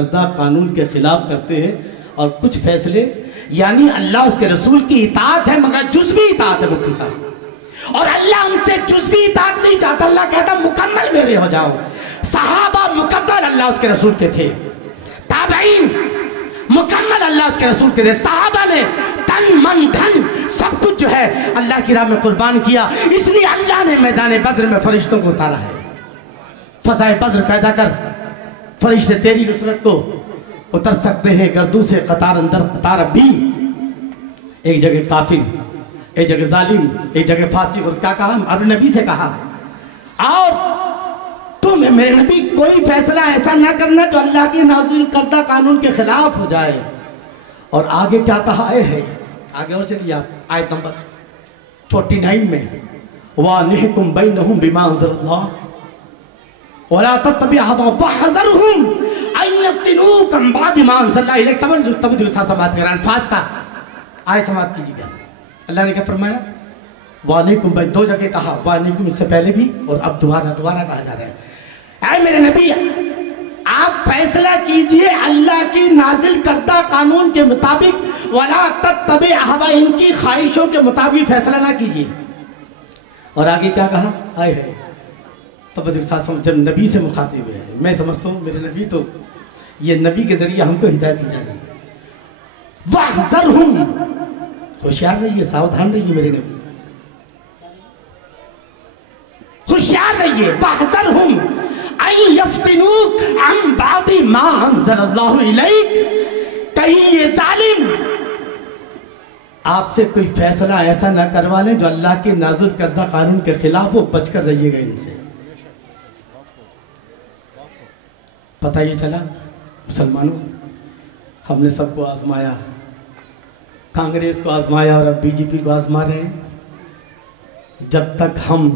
کردہ قانون کے خلاف کرتے ہیں اور کچھ فیصلے یعنی اللہ اس کے رسول کی اطاعت ہے مگر جزوی اطاعت ہے مفتی صاحب، اور اللہ ان سے جزوی اطاعت نہیں چاہتا، اللہ کہتا مکمل میرے ہو جاؤ۔ صحابہ مکمل اللہ اس کے رسول کے تھے، تابعین مکمل اللہ اس کے رسول کے تھے، صحابہ نے تن من دھن سب کچھ جو ہے اللہ کی راہ میں قربان کیا، اس لیے اللہ نے میدان بدر میں فرشتوں کو اتارا ہے۔ فضائے بدر پیدا کر، فرشتے تیری نصرت کو اتر سکتے ہیں گردوں سے قطار اندر قطار اب بھی۔ ایک جگہ کافر، ایک جگہ ظالم، ایک جگہ فاسق، اور کیا کہا؟ اب نبی سے کہا اور تم میرے نبی کوئی فیصلہ ایسا نہ کرنا جو اللہ کی نازل کردہ قانون کے خلاف ہو جائے۔ اور آگے کیا کہا ہے؟ آگے اور چلیے آپ آیت نمبر 49 میں وَانِحْكُمْ بَيْنَهُمْ بِمَا أَنزَلَ اللَّهُ وَلَا تَتَّبِعْ هَوَاهُمْ وَاحْذَرْهُمْ أَن يَفْتِنُوكَ عَن بَعْضِ مَا أَنزَلَ اللَّهُ إِلَيْكَ۔ توجہ کے ساتھ سماعت کریں، الفاظ کا آیت سماعت کیجئے گا۔ اللہ نے کیا فرمایا؟ وَعَلَيْكُمْ بَيْنَ، دو جگہ کہا وَعَلَيْكُمْ اس سے پہلے بھی اور اب دوبارہ کہا جا رہا ہے۔ اے میرے نبی آپ فیصلہ کیجئے اللہ کی نازل کردہ قانون کے مطابق، وَلَا تَتَّبِعْ هَوَاهُمْ، ان کی خواہشوں کے مطابق فیصلہ نہ کیجئے۔ اور آگے کیا کہا؟ آئے ہے توجہ کے ساتھ جب نبی سے مخاطب ہے، میں سمجھتا ہوں میرے نبی تو یہ نبی کے ذریعے ہم کو ہدایت دی جا رہی ہے۔ وَاحْذَرْهُمْ، ہوشیار رہیے، ساودھان رہیے میرے نبی، ہوشیار رہیے۔ وَاحْذَرْهُمْ أَن يَفْتِنُوكَ عَن بَعْضِ مَا أَنزَلَ اللَّهُ إِلَيْكَ، کہیں یہ ظالم آپ سے کوئی فیصلہ ایسا نہ کروا لیں جو اللہ کے نازل کردہ قانون کے خلاف ہو، بچ کر رہیے گا ان سے۔ پتہ یہ چلا مسلمانوں، ہم نے سب کو آزمایا، کانگریس کو آزمایا اور اب بی جے پی کو آزما رہے ہیں۔ جب تک ہم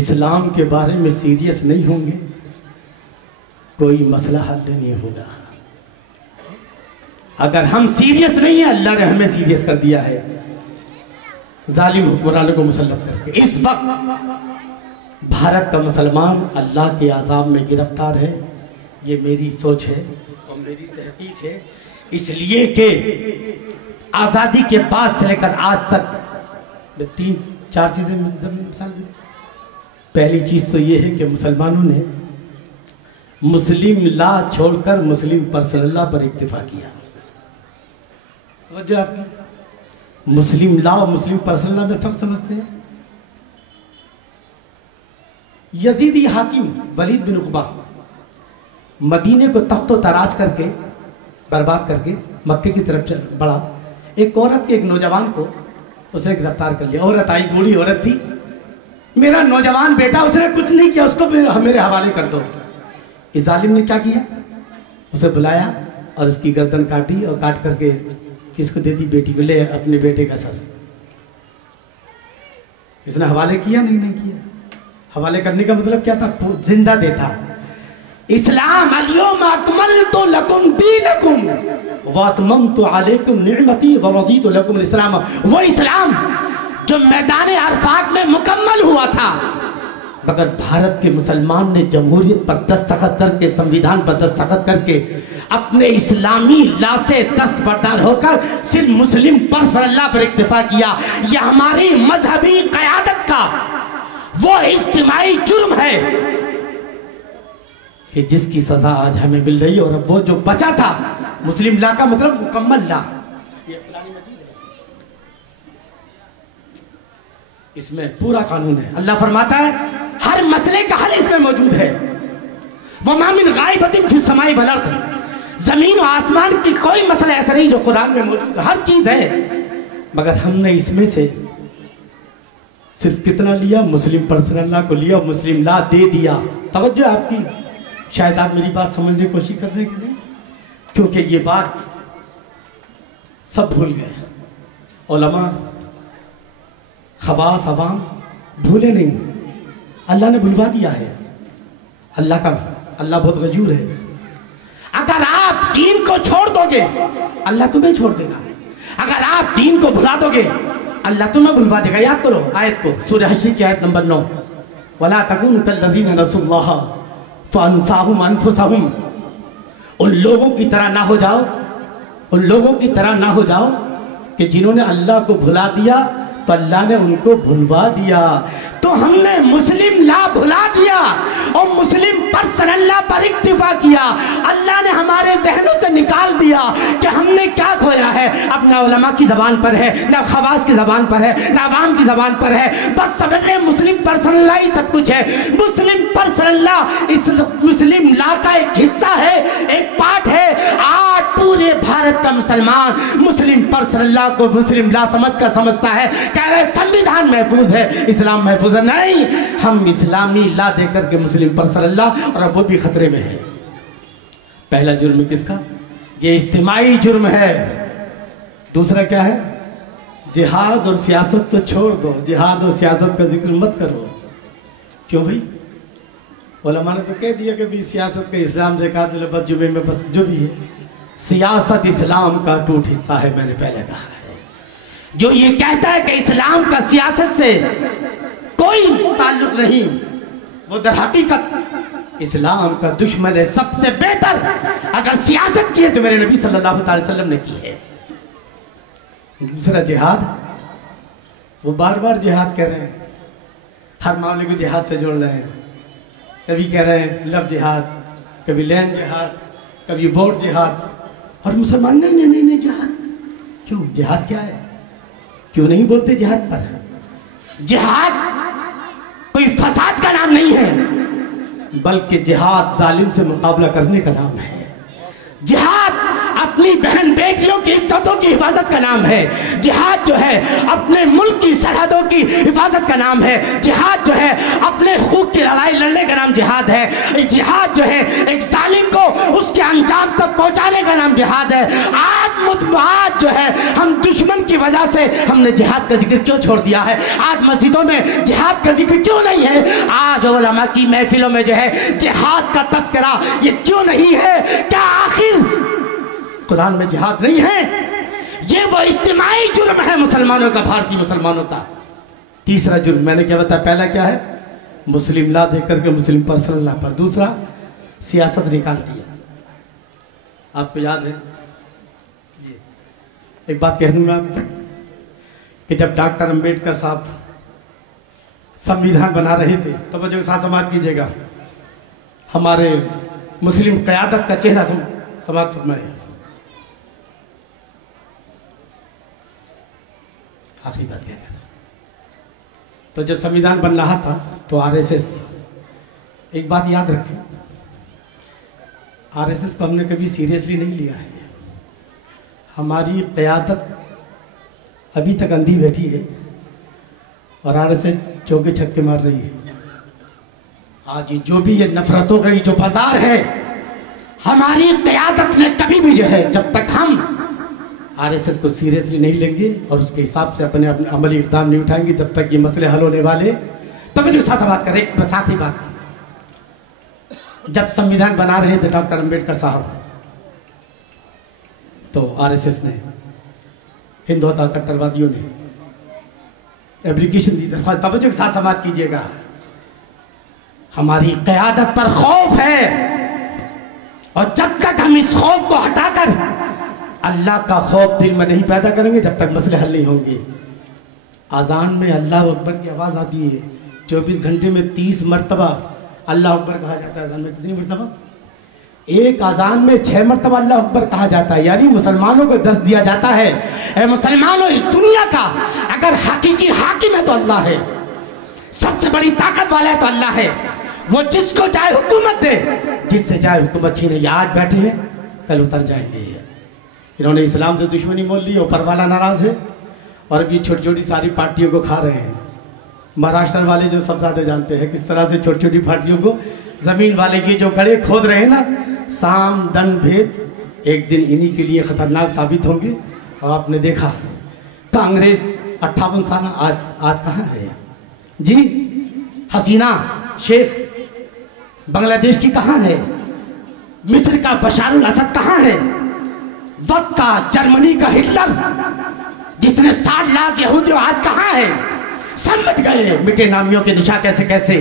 اسلام کے بارے میں سیریس نہیں ہوں گے کوئی مسئلہ حل نہیں ہوگا۔ اگر ہم سیریس نہیں ہیں، اللہ نے ہمیں سیریس کر دیا ہے ظالم حکمرانوں کو مسلط کر کے۔ اس وقت بھارت کا مسلمان اللہ کے عذاب میں گرفتار ہے، یہ میری سوچ ہے اور میری تحقیق ہے، اس لیے کہ آزادی کے بعد سے لے کر آج تک میں 3-4 چیزیں مثال دوں۔ پہلی چیز تو یہ ہے کہ مسلمانوں نے مسلم لا چھوڑ کر مسلم پرسنل لا پر اکتفا کیا۔ توجہ آپ کی، مسلم لا اور مسلم پرسنل لا میں فرق سمجھتے ہیں؟ یزیدی حاکم ولید بن عقبہ مدینے کو تخت و تاراج کر کے برباد کر کے مکے کی طرف بڑھا، ایک عورت کے ایک نوجوان کو اس نے گرفتار کر لیا۔ عورت آئی، بوڑھی عورت تھی، میرا نوجوان بیٹا، اس نے کچھ نہیں کیا، اس کو میرے حوالے کر دو۔ اس ظالم نے کیا کیا؟ اسے بلایا اور اس کی گردن کاٹی اور کاٹ کر کے کس کو دے دی؟ بیٹی کو، لے اپنے بیٹے کا سر۔ اس نے حوالے کیا؟ نہیں کیا۔ حوالے کرنے کا مطلب کیا تھا؟ زندہ دیتا۔ اسلام الیوم اکملت لکم دینکم واتممت علیکم نعمتی ورضیت لکم الاسلام، وہ اسلام جو میدان عرفات میں مکمل ہوا تھا، مگر بھارت کے مسلمان نے جمہوریت پر دستخط کر کے، سنویدھان پر دستخط کر کے اپنے اسلامی لا سے دستبردار ہو کر صرف مسلم پرسنل اللہ پر اکتفا کیا۔ یہ ہماری مذہبی قیادت کا وہ اجتماعی جرم ہے کہ جس کی سزا آج ہمیں مل رہی ہے، اور اب وہ جو بچا تھا مسلم لا کا مطلب مکمل لا، اس میں پورا قانون ہے۔ اللہ فرماتا ہے ہر مسئلے کا حل اس میں موجود ہے۔ وَمَا مِنْ غَائِبَةٍ فِي السَّمَاءِ وَالْأَرْضِ، زمین و آسمان کی کوئی مسئلہ ایسا نہیں جو قرآن میں موجود ہے، ہر چیز ہے، مگر ہم نے اس میں سے صرف کتنا لیا؟ مسلم پرسنل اللہ کو لیا، مسلم لا دے دیا۔ توجہ آپ کی، شاید آپ میری بات سمجھنے کی کوشش کر رہے ہیں کہ نہیں، کیونکہ یہ بات سب بھول گئے، علماء، خواص، عوام بھولے نہیں، اللہ نے بھلوا دیا ہے۔ اللہ بہت غیور ہے۔ اگر آپ دین کو چھوڑ دو گے اللہ تمہیں چھوڑ دے گا، اگر آپ دین کو بھلا دو گے اللہ تمہیں بھلوا دے گا۔ یاد کرو آیت کو، سورہ حشر کی آیت نمبر 9، وَلَا تَكُونُوا كَالَّذِينَ نَسُوا اللَّهَ فَأَنْسَاهُمْ أَنفُسَهُمْ उन लोगों की तरह ना हो जाओ, उन लोगों की तरह ना हो जाओ कि जिन्होंने अल्लाह को भुला दिया तो अल्लाह ने उनको भुलवा दिया। तो हमने मुस्लिम ला भुला दिया और मुस्लिम पर्सन अल्लाह पर इक्तिफा किया। अल्लाह ने हमारे जहनों से निकाल दिया कि हमने क्या खोया है। अब ना उलमा की ज़बान पर है, ना खवास की ज़बान पर है, ना आवाम की ज़बान पर है, बस समझ रहे मुस्लिम पर्सन ला ही सब कुछ है। मुस्लिम पर्सन ला इस मुस्लिम ला का एक हिस्सा है, एक पार्ट है। आज पूरे भारत का मुसलमान मुस्लिम पर्सन ला को मुस्लिम ला समझ कर समझता है, कह रहे संविधान महफूज है, इस्लाम महफूज है। नहीं, हम इस्लामी ला देकर के मुस्लिम पर्सन ला, और अब वो भी खतरे में है। पहला जुर्म किसका? ये इज्तिमाई जुर्म है। दूसरा क्या है? जिहाद और सियासत तो छोड़ दो, जिहाद और सियासत का जिक्र मत करो। क्यों भाई? उलमा ने तो कह दिया कि भी सियासत का इस्लाम से कहा दिल बस जुमे में बस जो भी है, सियासत इस्लाम का टूट हिस्सा है। मैंने पहले कहा है, जो ये कहता है कि इस्लाम का सियासत से कोई ताल्लुक नहीं, वो दर हकीकत इस्लाम का दुश्मन है। सबसे बेहतर अगर सियासत की है तो मेरे नबी सल्लल्लाहु अलैहि वसल्लम ने की है। दूसरा जिहाद, वो बार बार जिहाद कह रहे हैं, हर मामले को जिहाद से जोड़ रहे हैं। कभी कह रहे हैं लव जिहाद, कभी लैंड जिहाद, कभी वोट जिहाद, और मुसलमान नहीं नहीं नहीं जिहाद। क्यों? जिहाद क्या है? क्यों नहीं बोलते जिहाद पर? जिहाद कोई फसाद का नाम नहीं है, बल्कि जिहाद जालिम से मुकाबला करने का नाम है। जिहाद अपनी बहन बेटियों की इज्जतों की हिफाजत का नाम है। जिहाद जो है अपने मुल्क की सरहदों की हिफाजत का नाम है। जिहाद जो है अपने हुकूक की लड़ाई लड़ने का नाम जिहाद है। जिहाद जो है एक जालिम को उसके अंजाम तक पहुंचाने का नाम जिहाद है। आज जो है हम दुश्मन की वजह से हमने जिहाद का जिक्र क्यों छोड़ दिया है? आज मस्जिदों में जिहाद का जिक्र क्यों नहीं है? आज उलमा की महफिलों में जो है जिहाद का तस्करा ये क्यों नहीं है? क्या आखिर कुरान में जिहाद नहीं है? ये वो इज्तिमाई जुर्म है मुसलमानों का, भारतीय मुसलमानों का। तीसरा जुर्म मैंने क्या बताया? पहला क्या है? मुस्लिम ला देख करके मुस्लिम पर्सन ला पर। दूसरा सियासत निकालती है। आपको याद है, एक बात कह दूंगा आपको कि जब डॉक्टर अंबेडकर साहब संविधान बना रहे थे तो वजह साथ समाज कीजिएगा, हमारे मुस्लिम क़यादत का चेहरा समाज फरमाए। आखिरी बात क्या कर, तो जब संविधान बन रहा था तो आरएसएस, एक बात याद रखें, आरएसएस को हमने कभी सीरियसली नहीं लिया है। हमारी क़यादत अभी तक अंधी बैठी है और आरएसएस चौके छक्के मार रही है। आज जो भी ये नफरतों का जो बाजार है, हमारी क़यादत ने कभी भी जो है, जब तक हम आरएसएस को सीरियसली नहीं लेंगे और उसके हिसाब से अपने अमली इक़दाम नहीं उठाएंगे, तब तक ये मसले हल होने वाले। तो मुझे साथ बात करें, एक आखिरी बात, जब संविधान बना रहे थे डॉक्टर अंबेडकर साहब, तो आरएसएस ने, हिंदुत्व कट्टरवादियों ने एप्लीकेशन दी दरख्वास्त। तवज्जो के साथ समाप्त कीजिएगा। हमारी क़यादत पर खौफ है और जब तक हम इस खौफ को हटाकर अल्लाह का खौफ दिल में नहीं पैदा करेंगे, जब तक मसले हल नहीं होंगे। आज़ान में अल्लाह अकबर की आवाज़ आती है, 24 घंटे में 30 मरतबा अल्लाह अकबर कहा जाता है। आज़ान में कितनी मरतबा? एक आज़ान में 6 मरतबा अल्लाह अकबर कहा जाता है। यानी मुसलमानों को दस दिया जाता है, ऐ मुसलमानों, इस दुनिया का अगर हकीकी हाकिम है तो अल्लाह है, सबसे बड़ी ताकत वाला है तो अल्लाह है। वो जिसको चाहे हुकूमत दे, जिससे चाहे हुकूमत छीने। आज बैठे हैं, कल उतर जाएंगे। इन्होंने इस्लाम से दुश्मनी मोल ली, ऊपर वाला नाराज़ है और अभी छोटी छोटी सारी पार्टियों को खा रहे हैं। महाराष्ट्र वाले जो सब ज़्यादा जानते हैं किस तरह से छोटी छोटी पार्टियों को, ज़मीन वाले ये जो गड़े खोद रहे हैं ना, साम दन भेद, एक दिन इन्हीं के लिए ख़तरनाक साबित होंगे। और आपने देखा कांग्रेस 58 साल आज कहाँ है जी? हसीना शेख बांग्लादेश की कहाँ है? मिस्र का बशारुल असद कहाँ है? वक्त का जर्मनी का हिटलर जिसने 60 लाख यहूदी आज कहाँ है? समझ गए मिटे नामियों के निशा कैसे कैसे,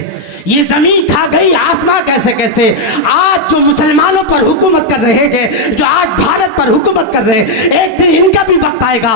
ये जमीन खा गई आसमां कैसे कैसे। आज जो मुसलमानों पर हुकूमत कर رہے ہیں جو آج بھارت پر حکومت کر رہے ہیں، ایک دن ان کا بھی وقت آئے گا